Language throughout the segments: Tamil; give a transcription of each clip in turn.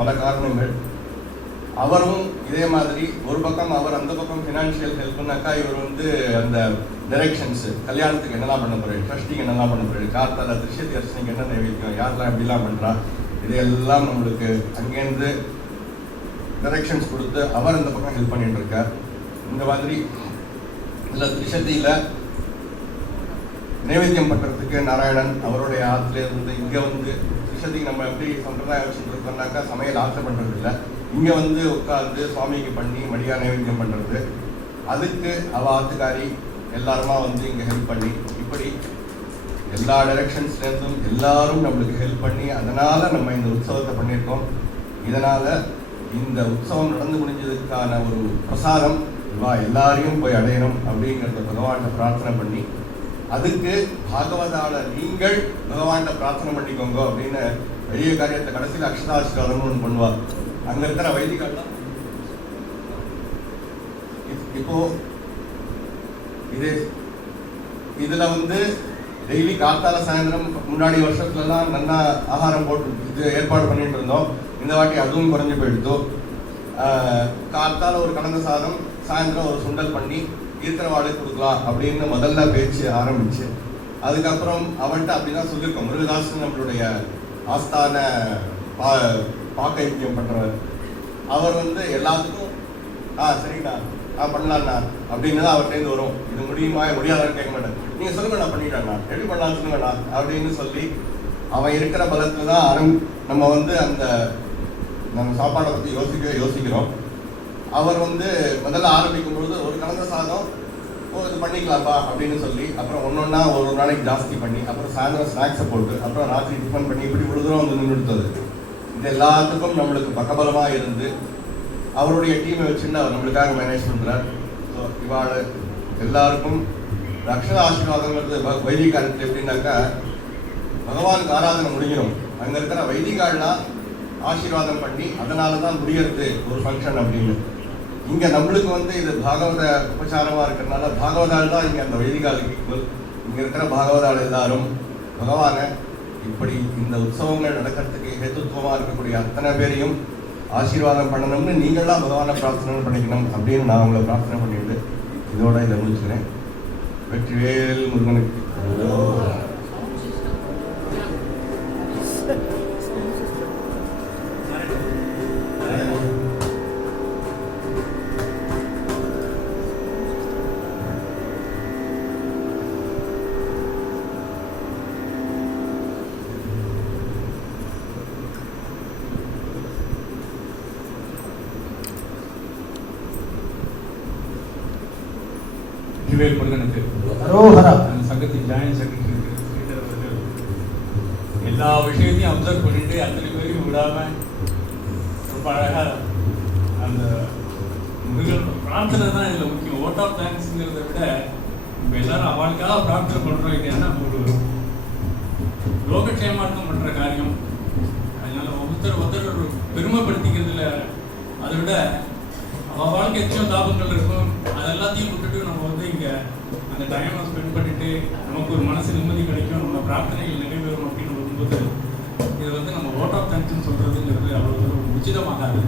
பல காரணங்கள். அவரும் இதே மாதிரி ஒரு பக்கம் அவர் அந்த பக்கம் ஃபினான்ஷியல் ஹெல்ப்னாக்கா இவர் வந்து அந்த டைரக்ஷன்ஸு கல்யாணத்துக்கு என்னெல்லாம் பண்ண போகிறாரு, ட்ரஸ்டிங் என்னெல்லாம் பண்ண போகிறாரு, கார்த்தால திருஷ்யத்தி அர்ச்சனைக்கு என்ன நைவேத்தியம், யாரெல்லாம் எப்படிலாம் பண்ணுறா, இதையெல்லாம் நம்மளுக்கு அங்கேருந்து டைரக்ஷன்ஸ் கொடுத்து அவர் அந்த பக்கம் ஹெல்ப் பண்ணிட்டு இருக்கார். இந்த மாதிரி இல்லை திருஷத்தியில் நைவேத்தியம் பண்ணுறதுக்கு நாராயணன் அவருடைய ஆற்றுல இருந்து இங்கே வந்து திருஷத்திக்கு நம்ம எப்படி சம்பிரதாயம் வச்சுட்டு இருக்கோம்னாக்கா சமையல் ஆசை பண்ணுறது இல்லை, இங்கே வந்து உட்காந்து சுவாமிக்கு பண்ணி மடியா நைவேத்தியம் பண்ணுறது, அதுக்கு அவள் ஆத்துக்காரி எல்லாருமா வந்து இங்கே ஹெல்ப் பண்ணி இப்படி எல்லா டைரக்ஷன்ஸ்லேருந்தும் எல்லாரும் நம்மளுக்கு ஹெல்ப் பண்ணி அதனால் நம்ம இந்த உற்சவத்தை பண்ணியிருக்கோம். இதனால் இந்த உற்சவம் நடந்து முடிஞ்சதுக்கான ஒரு பிரசாதம் எல்லாரையும் போய் அடையணும் அப்படிங்கிறத பகவான்கிட்ட பிரார்த்தனை பண்ணி, அதுக்கு பாகவதால நீங்கள் பகவான்கிட்ட பிரார்த்தனை பண்ணிக்கோங்க அப்படின்னு பெரிய காரியத்தை கடைசியில் அக்ஷதாசிரமம்னு ஒன்று பண்ணுவார். அங்கே இருக்கிற வைதிகள் தான் இப்போ இதில் வந்து டெய்லி காத்தால சாயந்தரம் முன்னாடி வருஷத்துலலாம் நல்லா ஆகாரம் போட்டு இது ஏற்பாடு பண்ணிட்டு இருந்தோம். இந்த வாட்டி அதுவும் குறைஞ்சி போயிடுதோ. காத்தால ஒரு கலந்த சாதம், சாயந்தரம் ஒரு சுண்டல் பண்ணி இருக்கிற வாழை கொடுக்கலாம் அப்படின்னு முதல்ல பேச்சு ஆரம்பிச்சு, அதுக்கப்புறம் அவன்கிட்ட அப்படிதான் சொல்லியிருக்கோம். முருகதாசன் நம்மளுடைய ஆஸ்தான பாக்கைத்தியம் பண்ணுறவர், அவர் வந்து எல்லாத்துக்கும் சரிங்கண்ணா பண்ணலாம்ண்ணா அப்படின்னு தான் அவர்கிட்ட வரும். இது முடியுமா முடியாதான்னு கேட்க மாட்டேன், நீங்கள் சொல்லுங்க நான் பண்ணிட்டேண்ணா, எப்படி பண்ணலாம்னு சொல்லுங்கண்ணா அப்படின்னு சொல்லி அவன் இருக்கிற பலத்துல தான் நம்ம வந்து அந்த நம்ம சாப்பாடை பற்றி யோசிக்கிறோம். அவர் வந்து முதல்ல ஆரம்பிக்கும் பொழுது ஒரு கலந்த சாதம் இது பண்ணிக்கலாம்ப்பா அப்படின்னு சொல்லி, அப்புறம் ஒன்றொன்னா ஒரு நாளைக்கு ஜாஸ்தி பண்ணி, அப்புறம் சாயந்தரம் ஸ்நாக்ஸை போட்டு, அப்புறம் ராத்திரி டிஃபன் பண்ணி, இப்படி இவ்வளோ தூரம் வந்து நின்றுடுத்தது. இது எல்லாத்துக்கும் நம்மளுக்கு பக்கபலமாக இருந்து அவருடைய டீமை வச்சுன்னு அவர் நம்மளுக்காக மேனேஜ் பண்ணுறார். ஸோ இவாள் எல்லாருக்கும் அக்ஷத ஆசீர்வாதங்கிறது வைதிக காலத்தில் எப்படின்னாக்கா பகவானுக்கு ஆராதனை முடிஞ்சிடும், அங்கே இருக்கிற வைதிகாலாம் ஆசீர்வாதம் பண்ணி அதனால தான் முடியறது ஒரு ஃபங்க்ஷன் அப்படின்னு. இங்கே நம்மளுக்கு வந்து இது பாகவத உபச்சாரமாக இருக்கிறதுனால பாகவதால் தான் இங்கே அந்த வைதிகாலுக்கு ஈக்குவல். இங்கே இருக்கிற பாகவதால் எல்லாரும் பகவானை இப்படி இந்த உற்சவங்கள் நடக்கிறதுக்கு ஹேத்துவமாக இருக்கக்கூடிய அத்தனை பேரையும் ஆசீர்வாதம் பண்ணணும்னு நீங்களாம் பகவானை பிரார்த்தனை பண்ணிக்கணும் அப்படின்னு நான் உங்களை பிரார்த்தனை பண்ணிட்டு இதோட இதை முடிச்சுக்கிறேன். வெற்றிவேல் முருகனுக்கு. முருகனுக்கு சங்கத்தின் ஜாயின்ட் செக்ரட்டரி ஸ்ரீதர் அவர்கள் எல்லா விஷயத்தையும் அப்சர்வ் பண்ணிட்டு அத்தனை பேரையும் விடாம ரொம்ப அழகா அந்த முருகன் பிரார்த்தனை தான் இதில் முக்கியம். ஓட் ஆஃப் தேங்க்ஸ்ங்கிறத விட நம்ம எல்லாரும் அவளுக்காக பிரார்த்தனை பண்றோம். இது என்ன ஒரு லோகக்ஷேமார்த்தம் பண்ற காரியம். அதனால ஒருத்தர் ஒரு பெருமைப்படுத்திக்கிறதுல அதை விட அவள் வாழ்க்கை எத்தனையோ தாபங்கள் இருக்கும், அது எல்லாத்தையும் விட்டுட்டு நம்ம வந்து இங்கே அந்த டைமை ஸ்பெண்ட் பண்ணிட்டு நமக்கு ஒரு மனசு நிம்மதி கிடைக்கும், நம்ம பிரார்த்தனைகள் நிறைவேறும் அப்படின்னு வரும்போது இதை வந்து நம்ம ஓட் ஆஃப் தேங்க்ஸ்ன்னு சொல்கிறதுங்கிறது அவ்வளோ உச்சிதமாகாது.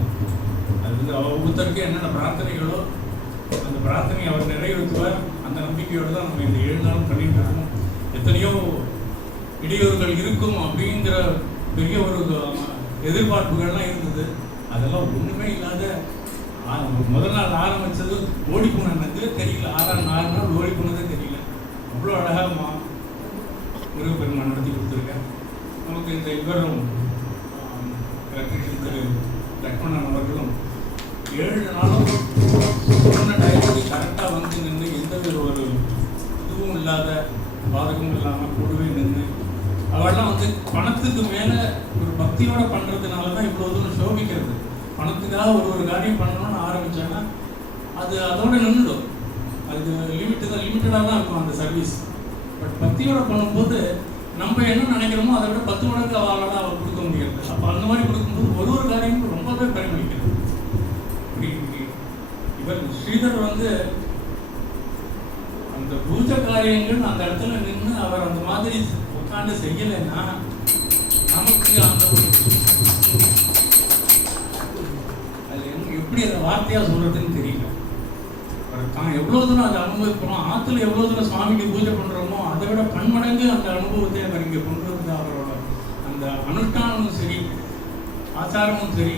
அது வந்து ஒவ்வொருத்தருக்கும் என்னென்ன பிரார்த்தனைகளோ அந்த பிரார்த்தனை அவர் நிறைவேற்றுவார். அந்த நம்பிக்கையோடு தான் நம்ம இந்த 7 நாளும் பண்ணிட்டு இருக்கோம். எத்தனையோ இடையூறுகள் இருக்கும் அப்படிங்கிற பெரிய ஒரு எதிர்பார்ப்புகள்லாம் இருந்தது. அதெல்லாம் ஒன்றுமே இல்லாத முதல் நாள் ஆரம்பித்தது ஓடி போனது தெரியல, 6 நாள் ஓடி போனதே தெரியல. அவ்வளோ அழகாக முருகப்பெருமான் நடத்தி கொடுத்துருக்கேன். நமக்கு இந்த இவரும் திரு லக்ஷ்மணன் அவர்களும் 7 நாளும் சொன்ன டைமுக்கு கரெக்டாக வந்து நின்று எந்த ஒரு இதுவும் இல்லாத பாதகமும் இல்லாமல் கூடவே நின்று அவெல்லாம் வந்து பணத்துக்கு மேலே ஒரு பக்தியோடு பண்ணுறதுனால தான் இவ்வளோ தூரம் சோபிக்கிறது. பணத்துக்காக ஒரு காரியம் பண்ணணும்னு ஆரம்பித்தோன்னா அது அதோட நின்றுடும். அது லிமிட்டடாக தான் இருக்கும் அந்த சர்வீஸ். பட் பக்தியோட பண்ணும்போது நம்ம என்ன நினைக்கிறோமோ அதை விட 10 மடங்கு அவளால் அவர் கொடுக்க முடியாது. அப்போ அந்த மாதிரி கொடுக்கும்போது ஒரு காரியமும் ரொம்பவே பரிமளிக்கிறது. இவர் ஸ்ரீதர் வந்து அந்த பூஜை காரியங்கள் அந்த இடத்துல நின்று அவர் அந்த மாதிரி உட்காந்து செய்யலைன்னா நமக்கு அந்த எப்படி அதை வார்த்தையாக சொல்கிறதுன்னு தெரியல. தான் எவ்வளோ தூரம் அதை அனுபவிக்கிறோம், ஆற்றுல எவ்வளோ தூரம் சுவாமிக்கு பூஜை பண்ணுறோமோ அதை விட பன்மடங்கு அந்த அனுபவத்தை அவர் இங்கே கொண்டு வந்து அவரோட அந்த அனுஷ்டானமும் சரி ஆச்சாரமும் சரி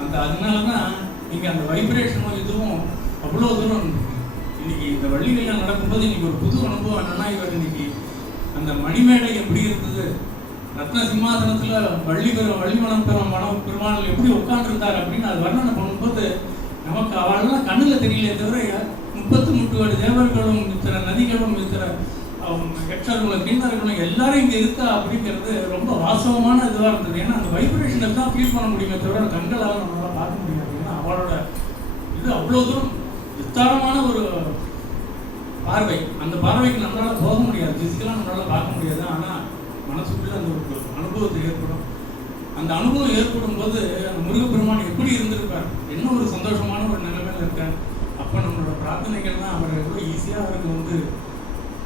அந்த அதனால தான் நீங்கள் அந்த வைப்ரேஷனும் இதுவும் அவ்வளோ தூரம் இன்னைக்கு இந்த வள்ளிகள்லாம் நடக்கும்போது இன்னைக்கு ஒரு புது அனுபவம் என்னன்னா, இவர் இன்னைக்கு அந்த மணிமேடை எப்படி இருந்தது, ரத்ன சிம்மாசனத்தில் வள்ளிமணம் பெருமாள் எப்படி உட்காந்துருந்தார் அப்படின்னு அது வர்ணனை பண்ணும்போது நமக்கு அவளெல்லாம் கண்ணில் தெரியல தவிர 38 தேவர்களும் இத்தனை நதிகளும் இத்தனை எக்ஷர்களும் கிண்ணர்களும் எல்லாரும் இங்கே இருக்கா அப்படிங்கிறது ரொம்ப வாசவமான இதுவாக இருந்தது. ஏன்னா அந்த வைப்ரேஷனை தான் ஃபீல் பண்ண முடியுமே தவிர கண்களால் நம்மளால் பார்க்க முடியாது. ஏன்னா அவளோட இது அவ்வளோ தூரம் விஸ்தாரமான ஒரு பார்வை. அந்த பார்வைக்கு நம்மளால் போக முடியாது, ஃபிசிக்கலாக நம்மளால் பார்க்க முடியாது. ஆனால் மனசுக்குள்ளே அந்த ஒரு அனுபவத்தை ஏற்படும். அந்த அனுபவம் ஏற்படும் போது அந்த முருகப்பெருமான் எப்படி இருந்திருப்பார், என்ன ஒரு சந்தோஷமான ஒரு நிலைமையில் இருக்கார். அப்போ நம்மளோட பிரார்த்தனைகள்லாம் அவர் எவ்வளோ ஈஸியாக அவருக்கு வந்து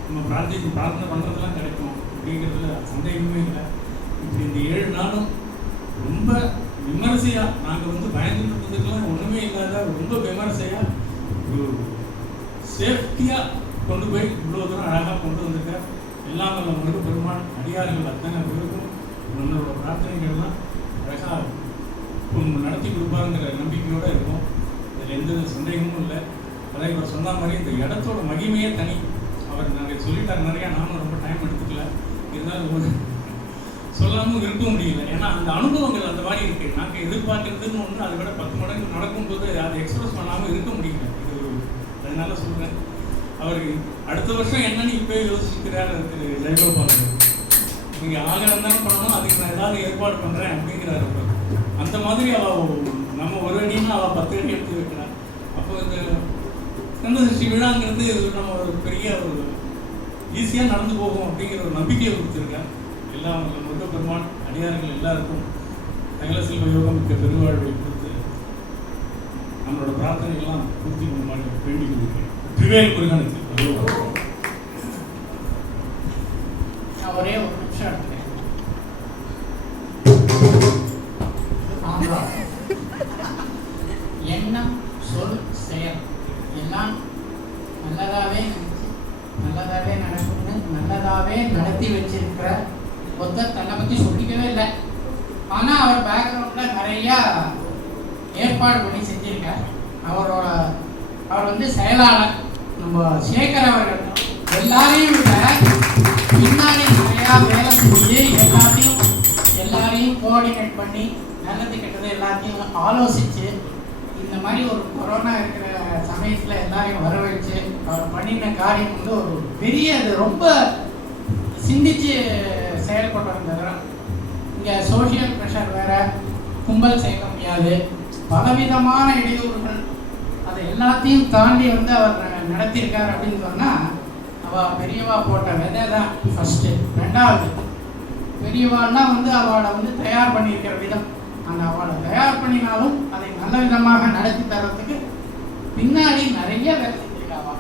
நம்ம பிரார்த்தனை பண்ணுறதுலாம் கிடைக்கும் அப்படிங்கிறதுல சந்தேகமே இல்லை. இப்படி இந்த 7 நாளும் ரொம்ப விமர்சையாக நாங்கள் வந்து பயந்துட்டு இருந்ததுக்கெல்லாம் ஒன்றுமே இல்லாத ரொம்ப விமர்சையாக ஒரு சேஃப்டியாக கொண்டு போய் இவ்வளோ தூரம் அழகாக கொண்டு வந்திருக்கார். எல்லாம் வல்ல முருகப்பெருமான் அடியார்கள் அத்தனை பேருக்கும் நம்மளோட பிரார்த்தனைகள்லாம் அழகாக நடத்தி கொடுப்பாருங்கிற நம்பிக்கையோடு இருக்கும். இதில் எந்த சந்தேகமும் இல்லை. அதான் இவர் சொன்ன மாதிரி இந்த இடத்தோட மகிமையே தனி. அவர் நாங்கள் சொல்லிட்டார் நிறையா, நானும் ரொம்ப டைம் எடுத்துக்கல. இருந்தாலும் சொல்லாமல் இருக்க முடியல. ஏன்னா அந்த அனுபவங்கள் அந்த மாதிரி இருக்குது. நாங்கள் எதிர்பார்க்கறதுன்னு ஒன்று அதை விட 10 மடங்கு நடக்கும்போது அதை எக்ஸ்பிரஸ் பண்ணாமல் இருக்க முடியல. இது ஒரு அதனால சொல்கிறேன். அவர் அடுத்த வருஷம் என்னன்னு இப்போ யோசிக்கிறார் திரு ஜெயகோபால். நீங்கள் ஆகரம் தானே பண்ணணும், அதுக்கு நான் ஏதாவது ஏற்பாடு பண்ணுறேன் அப்படிங்கிறாரு. அந்த மாதிரி அவள் நம்ம ஒரு அடின்னா அவள் 10 அடி எடுத்து வைக்கிறார். அப்போ இந்த கந்தசஷ்டி விழாங்கிறது நம்ம ஒரு பெரிய ஒரு ஈஸியாக நடந்து போகும் அப்படிங்கிற ஒரு நம்பிக்கையை கொடுத்துருக்கேன். எல்லாம் முருகப்பெருமான் அடியார்கள் எல்லாருக்கும் சகல செல்வ யோகம் மிக்க பெருவாழ்வை கொடுத்து நம்மளோட பிரார்த்தனைகள்லாம் பூர்த்தி பண்ணுமாறு வேண்டிக் கொள்கிறேன். திவேல் முருகனுக்கு ஒரே ஒரு நிமிஷம் எடுத்துக்கிறேன். எண்ணம் சொல் செயல் எல்லாம் நல்லதாகவே நடக்கும்னு நல்லதாகவே நடத்தி வச்சிருக்கிற ஒருத்தர் தன்னை பற்றி சொல்லிக்கவே இல்லை. ஆனால் அவர் பேக்ரவுண்டில் நிறையா ஏற்பாடு பண்ணி செஞ்சிருக்கார். அவர் வந்து செயலாளர் நம்ம சேகர் அவர்கள். எல்லாரையும் விட பின்னாடி நிறையா வேலை செஞ்சு எல்லாரையும் கோஆர்டினேட் பண்ணி நல்லது கெட்டது எல்லாத்தையும் ஆலோசித்து இந்த மாதிரி ஒரு கொரோனா இருக்கிற சமயத்தில் எல்லாரையும் வர வச்சு அவர் பண்ணின காரியம் வந்து ஒரு பெரிய ரொம்ப சிந்திச்சு செயல்பட்டு. இங்கே சோஷியல் ப்ரெஷர் வேற, கும்பல் சேர்க்க முடியாது, பலவிதமான இடையூறுகள், அதை எல்லாத்தையும் தாண்டி வந்து அவர் நடத்தியிருக்கார் அப்படின்னு சொன்னால் அவள் பெரியவா போட்ட விதை தான் ஃபஸ்ட்டு. ரெண்டாவது பெரியவான்னா வந்து அவளை வந்து தயார் பண்ணியிருக்கிற விதம், அந்த அவளை தயார் பண்ணினாலும் அதை நல்ல விதமாக நடத்தி தர்றதுக்கு பின்னாடி நிறைய வேலை செஞ்சிருக்காவா.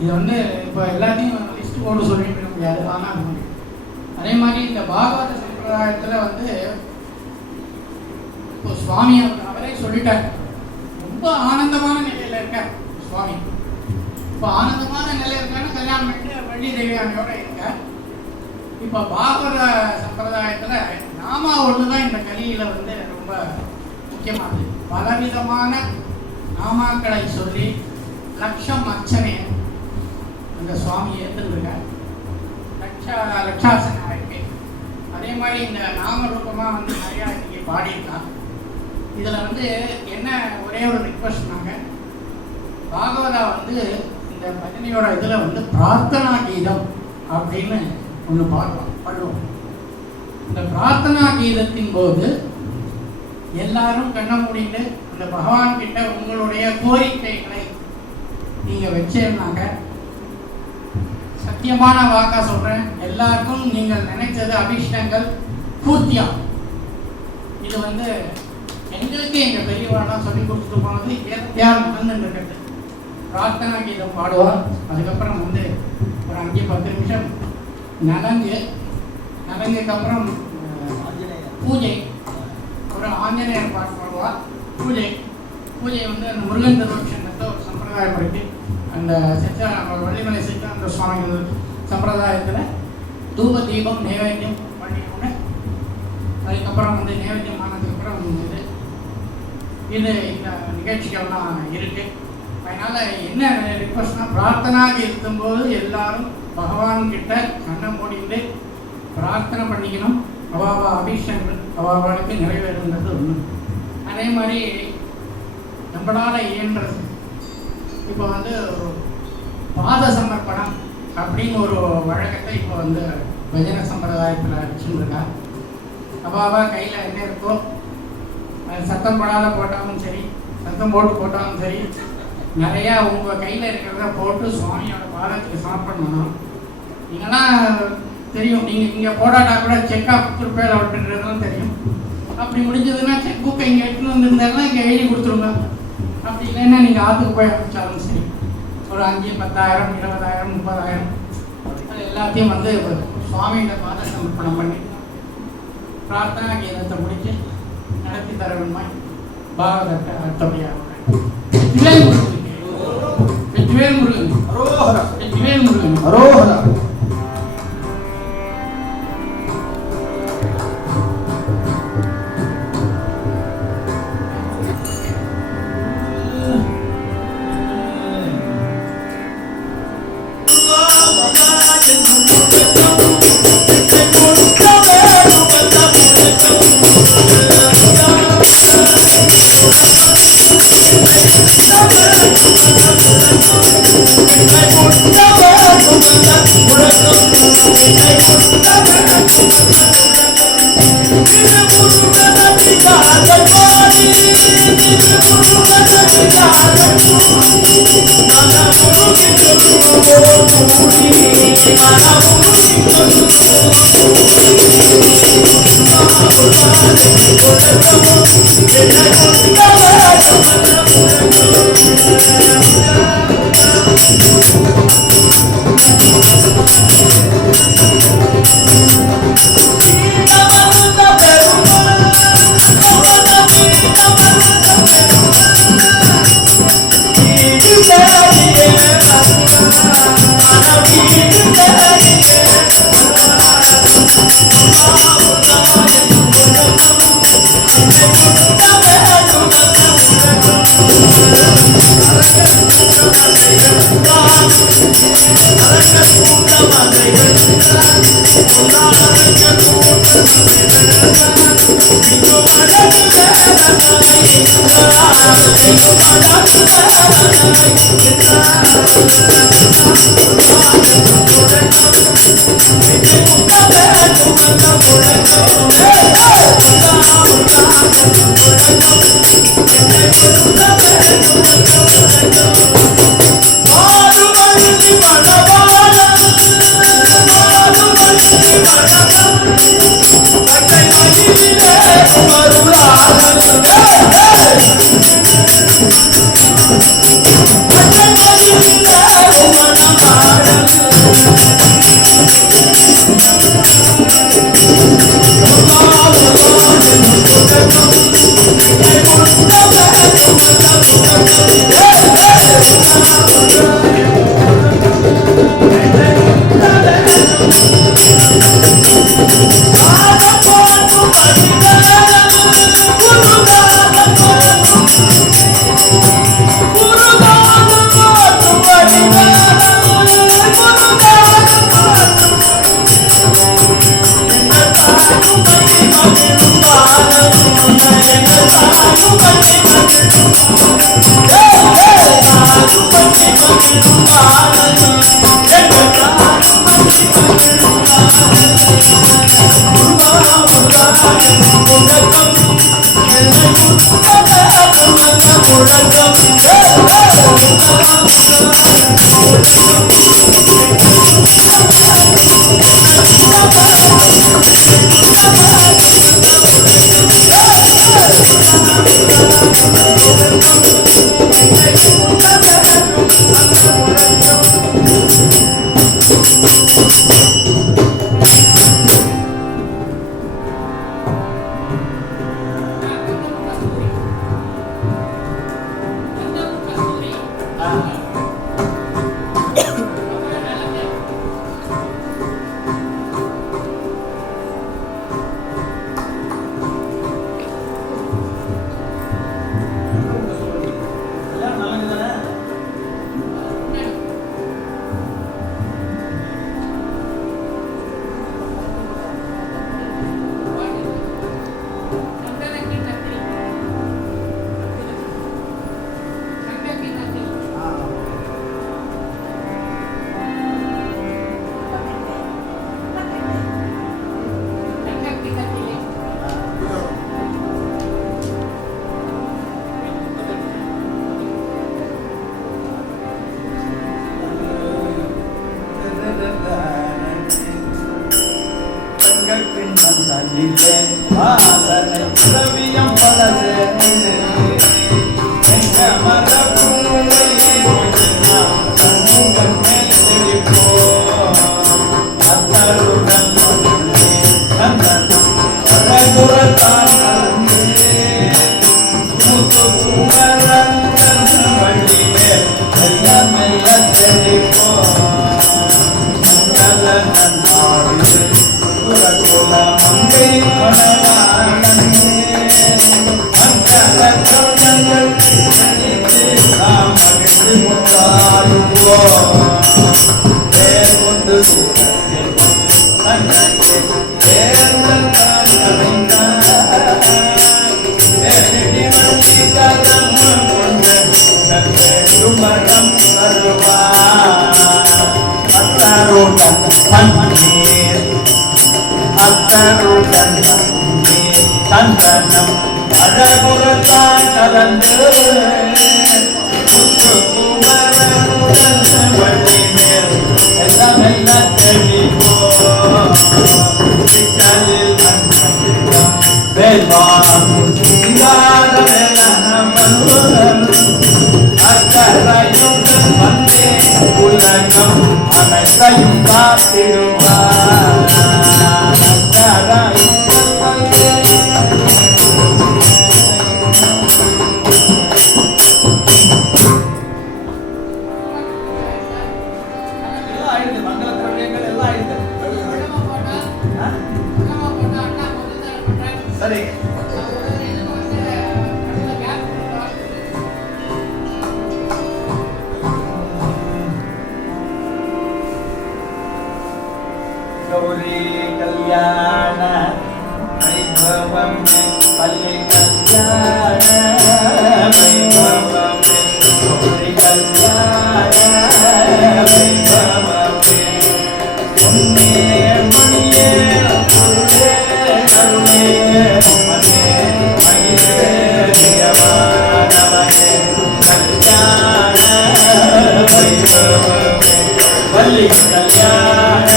இது வந்து இப்போ எல்லாத்தையும் லிஸ்ட் போட்டு சொல்லிட்டு முடியாது. ஆனால் அதே மாதிரி இந்த பாகவத சம்பிரதாயத்தில் வந்து இப்போ சுவாமி அவரே சொல்லிட்டார், ரொம்ப ஆனந்தமான நிலையில் இருக்கார் சுவாமி. இப்போ ஆனந்தமான நிலையில் இருக்கான்னு கல்யாணம் பண்ணிட்டு வள்ளி தேவியானையோட இருக்கார். இப்போ பாகவத சம்பிரதாயத்தில் நாமா ஒன்று தான் இந்த கலியில் வந்து ரொம்ப முக்கியமானது. பலவிதமான நாமாக்களை சொல்லி லட்சம் அர்ச்சனை அந்த சுவாமி ஏற்றுருக்கார். லட்சாசன ஆயிருக்கு. அதே மாதிரி இந்த நாம ரூபமாக வந்து நிறையா இன்னைக்கு பாடியிருக்கான். இதில் வந்து என்ன ஒரே ஒரு ரிக்வஸ்ட், நாங்கள் பாகவதா வந்து இந்த பஜனையோட இதில் வந்து பிரார்த்தனா கீதம் அப்படின்னு ஒன்று பாடுவோம். இந்த பிரார்த்தனா கீதத்தின் போது எல்லாரும் கண்ணை மூடிட்டு அந்த பகவான் கிட்ட உங்களுடைய கோரிக்கைகளை நீங்கள் வச்சேன்னாங்க, சத்தியமான வாக்கா சொல்கிறேன், எல்லாருக்கும் நீங்கள் நினைச்சது அபிஷ்டங்கள் பூர்த்தியாகும். இது வந்து எங்களுக்கு எங்கள் பெரியவாடா சொல்லி கொடுத்துட்டு போனது இயற்கையாக நடந்துட்டு. பிரார்த்தனா கீதம் பாடுவார். அதுக்கப்புறம் வந்து ஒரு 5-10 நிமிஷம் நலங்குக்கு அப்புறம் பூஜை, ஒரு ஆஞ்சநேயர் பாட்டு பாடுவார் பூஜை. பூஜையை வந்து அந்த முருகன் திருவட்சணத்தில் ஒரு சம்பிரதாயம் இருக்கு. அந்த வள்ளிமலை சித்தாந்த சுவாமி சம்பிரதாயத்தில் தூப தீபம் நைவேத்தியம் பண்ணிக்கோங்க. அதுக்கப்புறம் வந்து நைவேத்தியம் ஆனதுக்கப்புறம் இது இந்த நிகழ்ச்சிகள்லாம் இருக்குது. அதனால் என்ன ரிக்வஸ்ட்னா, பிரார்த்தனாக இருக்கும்போது எல்லாரும் பகவான்கிட்ட கண்ணை மூடிட்டு பிரார்த்தனை பண்ணிக்கணும். அவாவா அபிஷேகங்கள் அவாவாளுக்கு நிறைவேறுங்கிறது ஒன்று. அதே மாதிரி நம்மளால் இயன்றது இப்போ வந்து ஒரு பாத சமர்ப்பணம் அப்படின்னு ஒரு வழக்கத்தை இப்போ வந்து பஜனை சம்பிரதாயத்தில் வச்சுருக்கா. அவாவா கையில் என்ன இருக்கோ அது சத்தம் போடாத போட்டாலும் சரி, சத்தம் போட்டு போட்டாலும் சரி, நிறையா உங்கள் கையில் இருக்கிறத போட்டு சுவாமியோட பாதத்துக்கு சமர்ப்பணம் பண்ணணும். நீங்களாம் தெரியும், நீங்கள் இங்கே போடாட்டா கூட செக்காக ப்ரிப்பேர் விட்டுன்றதுலாம் தெரியும். அப்படி முடிஞ்சதுன்னா செக் புக்கை இங்கே எடுத்துன்னு வந்திருந்தாலும் இங்கே எழுதி கொடுத்துருங்க. அப்படி இல்லைன்னா நீங்கள் ஆற்றுக்கு போய் அனுப்பிச்சாலும் சரி, ஒரு 5, 10,000, 20,000, 30,000 அது எல்லாத்தையும் வந்து சுவாமியோட பாத சமர்ப்பணம் பண்ணி பிரார்த்தனா கீதத்தை முடித்து நடத்தி தர வேண்டுமாய் பாகவதத்தை அடுத்தபடியாக வெற்றிவேல் முருகன், வெற்றிவேல் முருகன், வெற்றிவேல் முருகன், அரோகரா. வாசனை திரவியம் பல சேர்ந்து எங்க மரபூவை சண்முகன் மேல் செழிப்போம் அத்தருடன் சந்தனம் அழகுறத்தான் கலந்து முத்துக்குமரன் வள்ளியே எல்லாம் மெல்ல செழிப்போம் மங்கள நன்னாடு குல மங்கை மணவாளனே மங்கள கருணங்கள் நினைத்து நாம் மகிழ்ந்து கொண்டாடுவோம் பேர் கொண்டு சூழல் தன்னை தேர்தல் தான் கலைந்தான் தேடிவள்ளி கரம் கொண்டு கருமரம் தருவார் அத்தருடன் தண்ணீர் அத்தருடன் தண்ணீர் சந்தனம் அழகுறத்தான் கலந்து முத்துக்குமரனுடன் வள்ளி மேல் எல்லாம் எல்லாம் தெளிவோம் சிக்கலில் அன்பம் வேல்வான் சிங்கார வேலனவன் அக்கரையும் வந்தே உலகம் அனைத்தையும் காத்திடுவார் அக்கரையும் வந்தே எல்லாம் ஆயிடுது மங்கள திரவியங்கள் எல்லாம் ஆயிடுது சரி गौरी कल्याण वैभवं पल्ली कल्याण वैभवं गौरी कल्याण वैभवं उन्ने मणिये पुरुषे करुणे मने महिले देवानवने कल्याण वैभवं पल्ली कल्याण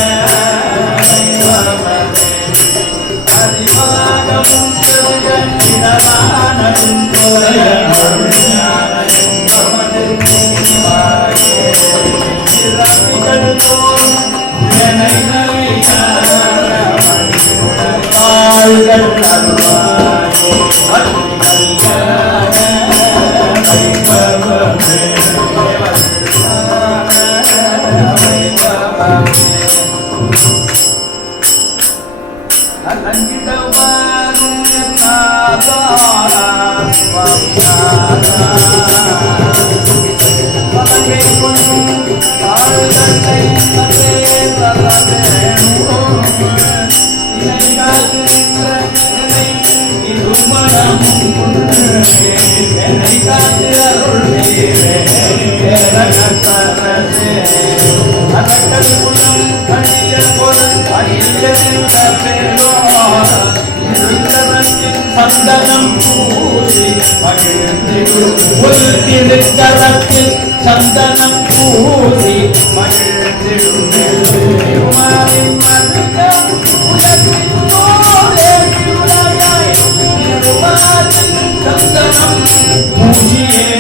சந்தனம் பூசி திருக்கரத்தில் சந்தனம் பூசி சந்தனம் பூசியே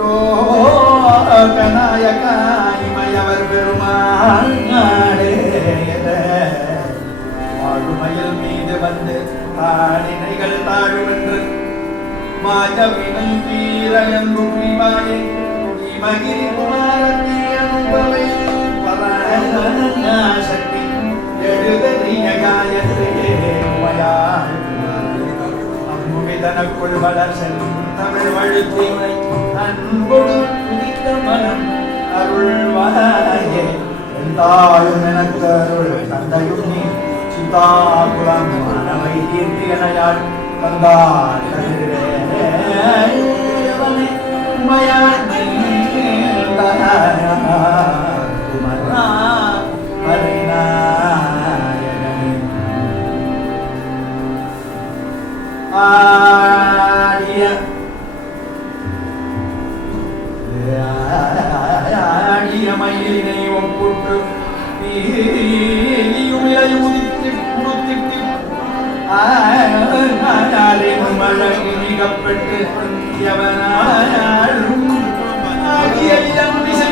Oh வாழும் என்று மாயவினை வீரயன்பு புரிவாயே இமகிரி குமாரத்தை அன்பவை பராசக்தி எழுதறிய காயத்ரியே உமையாள் அம்புவிதனக்குள் வளர் செந்தமிழ் வழுத்தினை அன்பொடு புதித்த மனம் அருள்வாயே எந்தாளும் எனக்கு அருள் தந்தையும் நீ சித்தாகுலம் மனவை தீர்த்தியனையாள் தந்தாள் உமையாள் குமரா ஹரிநாயகனே ஆடிய மயிலினை ஒப்புற்று உதித்து உடுத்திட்டு மழகு மிகப்பட்டு எவனாலும் ஆகிய இடம் திசை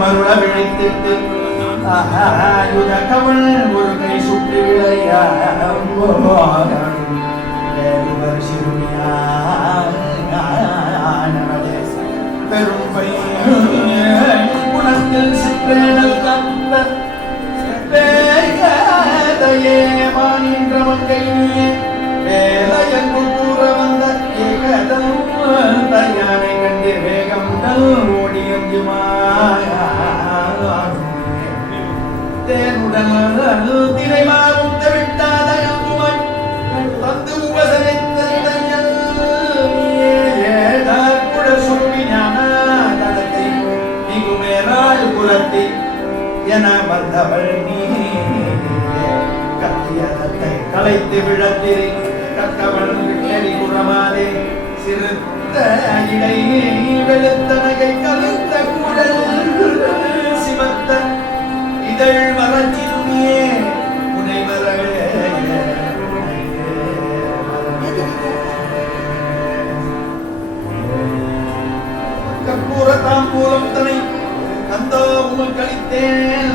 மருள விழித்திட்டு ஆயுத கவல் ஒரு கை சுற்றி விளையாடுவர் சிறுமியானவளே பெரும் குணத்தில் சிற்றேனல் கந்த பேதையே மாநின்ற மங்கை வேலையன்பு கூற வந்த ஏகதம் தயானை கண்டு வேகம் ஓடியும் தேனுடன் திரை மாறும் தவிட்டாத தந்து உபசரித்த சொல்லி ஞானத்தை மிகுமேராள் குலத்தை என வந்தவள் நீ கத்தியதத்தை கலைத்து விழத்திரி கட்டவள் கேடி குறமாதே சிறுத்த இடை வெளுத்த நகை கலுத்த குழல் சிவத்த இதழ் மரச்சிறுமியே உனை மரவே கற்பூர தாம்பூலம் தனை கந்தாபுமம் கழித்தேன்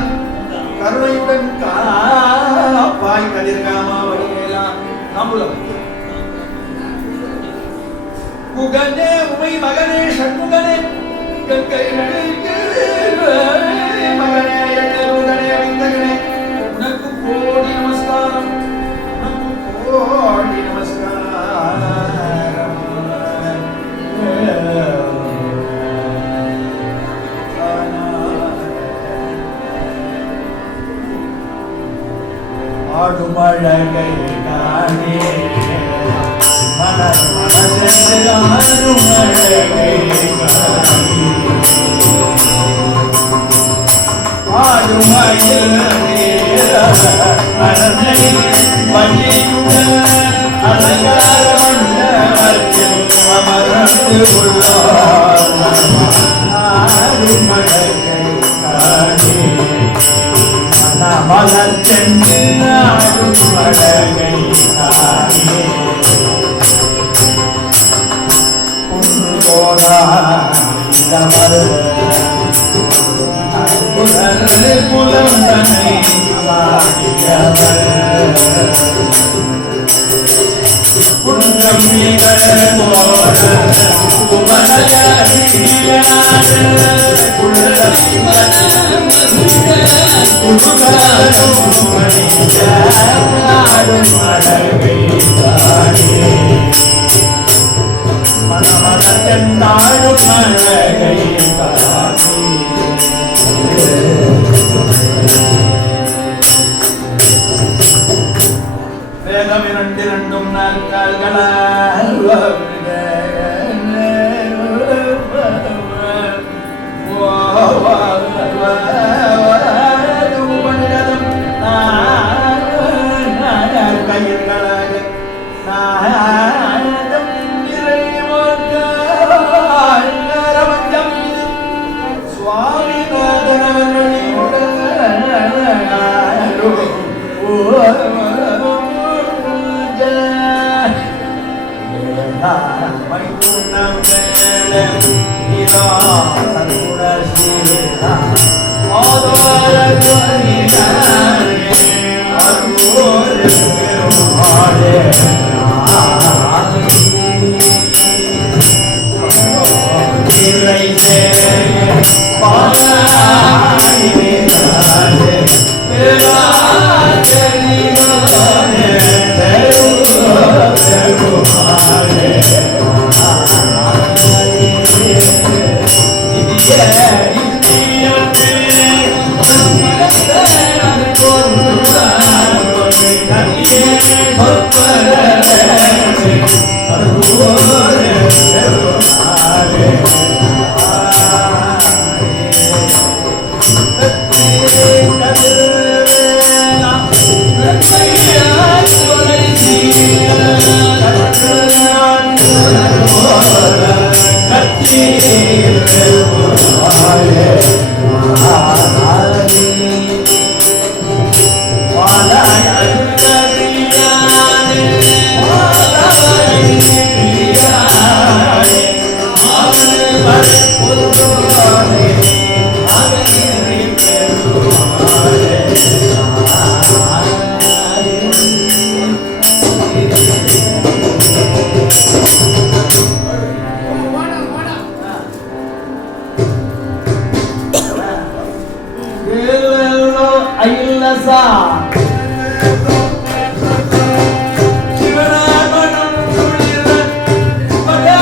கருணையுடன் காப்பாய் கதிர்காமா வடிவேலா தாம்பூலம் முகனே உமை மகனே ஷண்முகனே மகனே எண்ணே விந்தகனே உனக்கு கோடி நமஸ்காரம் உனக்கு கோடி நமஸ்காரம் ஆடும் அழகை காணே மலர் மலர் ஆடும் அழகை காணே ஆடும் மயில் மலர்களை மல்லியுடன் அலங்கார மண்டபத்தில் அமர்ந்து உள்ளார் ஆடும் அழகை காணே மலர் சென்று ஆடும் அழகை காணே புலந்தனை குன்றம் மனமலர்ந்தாடும் அழகை காணே வேதம் இரண்டிரண்டும் நாற்கால்களால் கயிர்களாக நாதம் இறைவஞ்சம் சுவாமி I